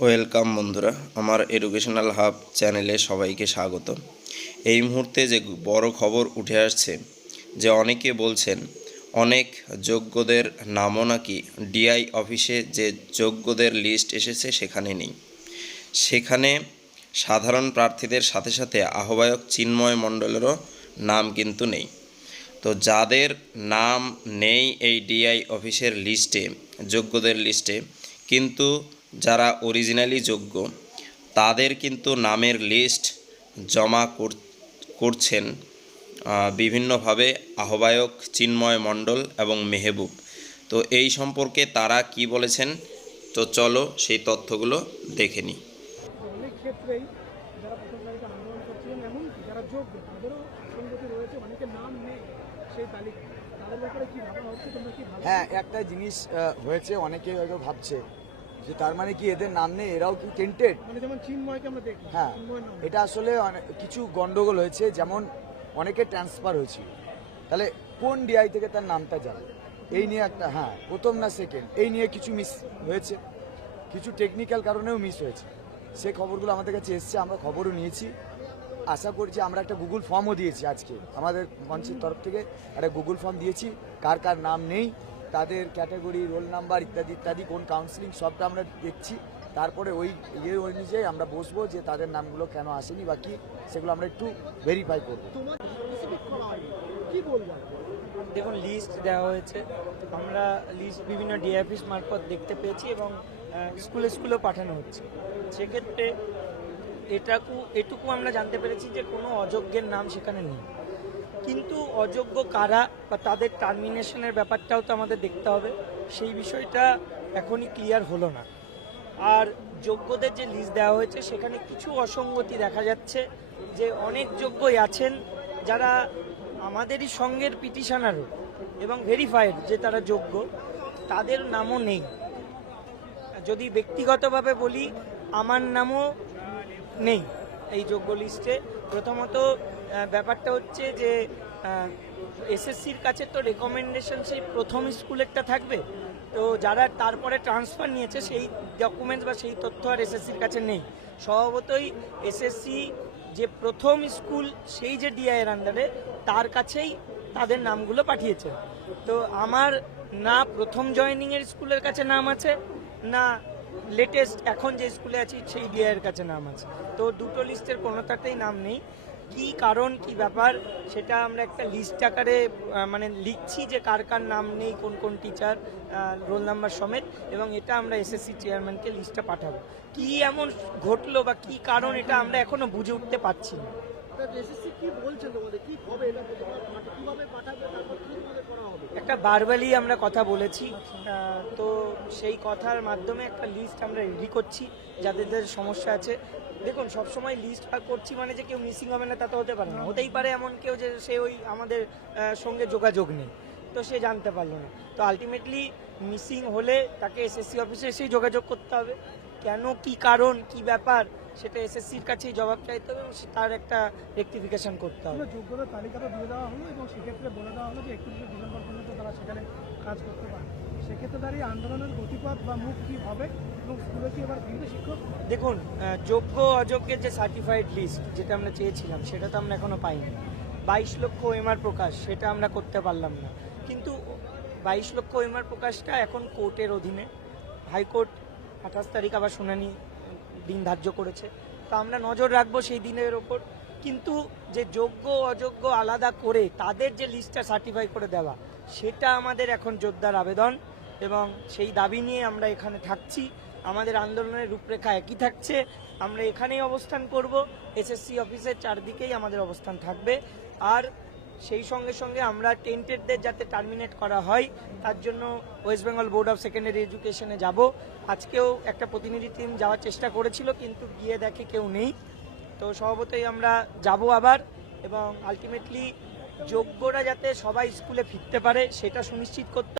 Welcome বন্ধুরা, আমার educational hub চ্যানেলে সবাইকে স্বাগত। এই মুহূর্তে যে বড় খবর উঠে আসছে যে অনেকে বলছেন অনেক যোগ্যদের নামও নাকি ডিআই অফিসে যে যোগ্যদের লিস্ট এসেছে সেখানে নেই। সেখানে সাধারণ প্রার্থীদের সাথে সাথে আহ্বায়ক চিন্ময় মণ্ডলেরও নাম কিন্তু নেই। তো যাদের নাম নেই এই ডিআই অফিসের লিস্টে, যোগ্যদের লিস্টে, কিন্তু যারা অরিজিনালি যোগ্য তাদের কিন্তু নামের লিস্ট জমা করছেন বিভিন্নভাবে আহ্বায়ক চিন্ময় মণ্ডল এবং মেহবুব। তো এই সম্পর্কে তারা কি বলেছেন, তো চলো সেই তথ্যগুলো দেখে নিই। অনেক ক্ষেত্রেই যারা প্রথম তারিখে আন্দোলন করছিলেন এমনকি যারা যোগ্য তাদেরও অসঙ্গতি রয়েছে, অনেকের নাম নেই সেই তালিকায়। তাদের ব্যাপারে কি ভাবা হচ্ছে, তোমরা কি ভাবছো? হ্যাঁ, একটা জিনিস হয়েছে, অনেকে হয়তো ভাবছে যে তার মানে কি এদের নাম নেই, এরাও কি টেন্টেড। মানে যেমন চিন্ময়কে আমরা দেখি, হ্যাঁ, চিন্ময়ের নাম এটা আসলে কিছু গন্ডগোল হয়েছে। যেমন অনেকে ট্রান্সফার হয়েছিল, তাহলে কোন ডিআই থেকে তার নামটা যাবে এই নিয়ে একটা, হ্যাঁ প্রথম না সেকেন্ড, এই নিয়ে কিছু মিস হয়েছে, কিছু টেকনিক্যাল কারণেও মিস হয়েছে। সেই খবরগুলো আমাদের কাছে এসছে, আমরা খবরও নিয়েছি। আশা করছি, আমরা একটা গুগল ফর্মও দিয়েছি আজকে, আমাদের মঞ্চের তরফ থেকে একটা গুগল ফর্ম দিয়েছি, কার কার নাম নেই, তাদের ক্যাটাগরি, রোল নাম্বার ইত্যাদি ইত্যাদি, কোন কাউন্সিলিং, সবটা আমরা দেখছি। তারপরে ওই অনুযায়ী আমরা বসবো যে তাদের নামগুলো কেন আসেনি বা কি, সেগুলো আমরা একটু ভেরিফাই করবো। তোমার স্পেসিফিক করা হয়নি, কি বলবো? দেখুন, লিস্ট দেওয়া হয়েছে, আমরা লিস্ট বিভিন্ন ডিআইপিস মারফত দেখতে পেয়েছি এবং স্কুলেও পাঠানো হচ্ছে। সেক্ষেত্রে এটুকু আমরা জানতে পেরেছি যে কোনো অযোগ্যের নাম সেখানে নেই। কিন্তু অযোগ্য কারা বা তাদের টার্মিনেশনের ব্যাপারটাও তো আমাদের দেখতে হবে, সেই বিষয়টা এখনই ক্লিয়ার হলো না। আর যোগ্যদের যে লিস্ট দেওয়া হয়েছে সেখানে কিছু অসঙ্গতি দেখা যাচ্ছে, যে অনেক যোগ্যই আছেন যারা আমাদেরই সঙ্গের পিটিশনারও এবং ভেরিফাইড যে তারা যোগ্য, তাদের নামও নেই। যদি ব্যক্তিগতভাবে বলি, আমার নামও নেই এই যোগ্য লিস্টে। প্রথমত ব্যাপারটা হচ্ছে যে এসএসসির কাছে তো রেকমেন্ডেশন সেই প্রথম স্কুলেরটা থাকবে, তো যারা তারপরে ট্রান্সফার নিয়েছে সেই ডকুমেন্টস বা সেই তথ্য আর এসএসসির কাছে নেই। স্বভাবতই এসএসসি যে প্রথম স্কুল, সেই যে ডিআইয়ের আন্ডারে, তার কাছেই তাদের নামগুলো পাঠিয়েছে। তো আমার না প্রথম জয়েনিংয়ের স্কুলের কাছে নাম আছে, না লেটেস্ট এখন যে স্কুলে আছি সেই ডিআইয়ের কাছে নাম আছে। তো দুটো লিস্টের কোনোটাতেই নাম নেই। কি কারণ, কি ব্যাপার, সেটা আমরা একটা লিস্ট আকারে মানে লিখছি যে কার কার নাম নেই, কোন কোন টিচার, রোল নাম্বার সমেত, এবং এটা আমরা এসএসসি চেয়ারম্যানকে লিস্টটা পাঠাবো। কি এমন ঘটলো বা কি কারণ, এটা আমরা এখনো বুঝে উঠতে পারছি না। এসএসসি কি বলছে তোমাদের, কি হবে, এটা কিভাবে পাঠাবে, তারপর কিভাবে করা হবে? একটা বারবারই আমরা কথা বলেছি, তো সেই কথার মাধ্যমে একটা লিস্ট আমরা রেডি করছি যাদের সমস্যা আছে। দেখুন, সবসময় লিস্ট করছি মানে যে কেউ মিসিং হবে না তা তো হতে পারে না। হতেই পারে এমন কেউ যে সে ওই আমাদের সঙ্গে যোগাযোগ নেই, তো সে জানতে পারলো না। তো আলটিমেটলি মিসিং হলে তাকে এসএসসি অফিসে এসেই যোগাযোগ করতে হবে। কেন, কি কারণ, কি ব্যাপার, সেটা এসএসসির কাছেই জবাব চাইতে হবে এবং তার একটা রেকটিফিকেশন করতে হবে। যোগ্যতার তালিকাটা দিয়ে দেওয়া হলো এবং সেক্ষেত্রে বলে দেওয়া হলো যে 31শে ডিসেম্বর পর্যন্ত তারা সেখানে কাজ করতে পারে। সেক্ষেত্রে দাঁড়িয়ে আন্দোলনের গতিপথ বা মুখ কি হবে এবং স্কুলে কি এবার ভিড়বে শিক্ষক? দেখুন, যোগ্য অযোগ্যের যে সার্টিফাইড লিস্ট যেটা আমরা চেয়েছিলাম সেটা তো আমরা এখনো পাইনি। 22 লক্ষ ওএমআর প্রকাশ, সেটা আমরা করতে পারলাম না। কিন্তু 22 লক্ষ ওএমআর প্রকাশটা এখন কোর্টের অধীনে, হাইকোর্ট 28 তারিখ আবার শুনানি দিন ধার্য করেছে, তো আমরা নজর রাখবো সেই দিনের ওপর। কিন্তু যে যোগ্য অযোগ্য আলাদা করে তাদের যে লিস্টটা সার্টিফাই করে দেওয়া, সেটা আমাদের এখন জোরদার আবেদন এবং সেই দাবি নিয়ে আমরা এখানে থাকছি। আমাদের আন্দোলনের রূপরেখা একই থাকছে, আমরা এখানেই অবস্থান করব, এসএসসি অফিসের চারদিকেই আমাদের অবস্থান থাকবে। আর সেই সঙ্গে সঙ্গে আমরা টেন্টেডদের যাতে টার্মিনেট করা হয় তার জন্য West Bengal board of secondary এডুকেশনে যাব। আজকেও একটা প্রতিনিধি টিম যাওয়ার চেষ্টা করেছিল, কিন্তু গিয়ে দেখে কেউ নেই। তো স্বভাবতই আমরা যাব আবার, এবং আলটিমেটলি যোগ্যরা যাতে সবাই স্কুলে ফিরতে পারে সেটা সুনিশ্চিত করতে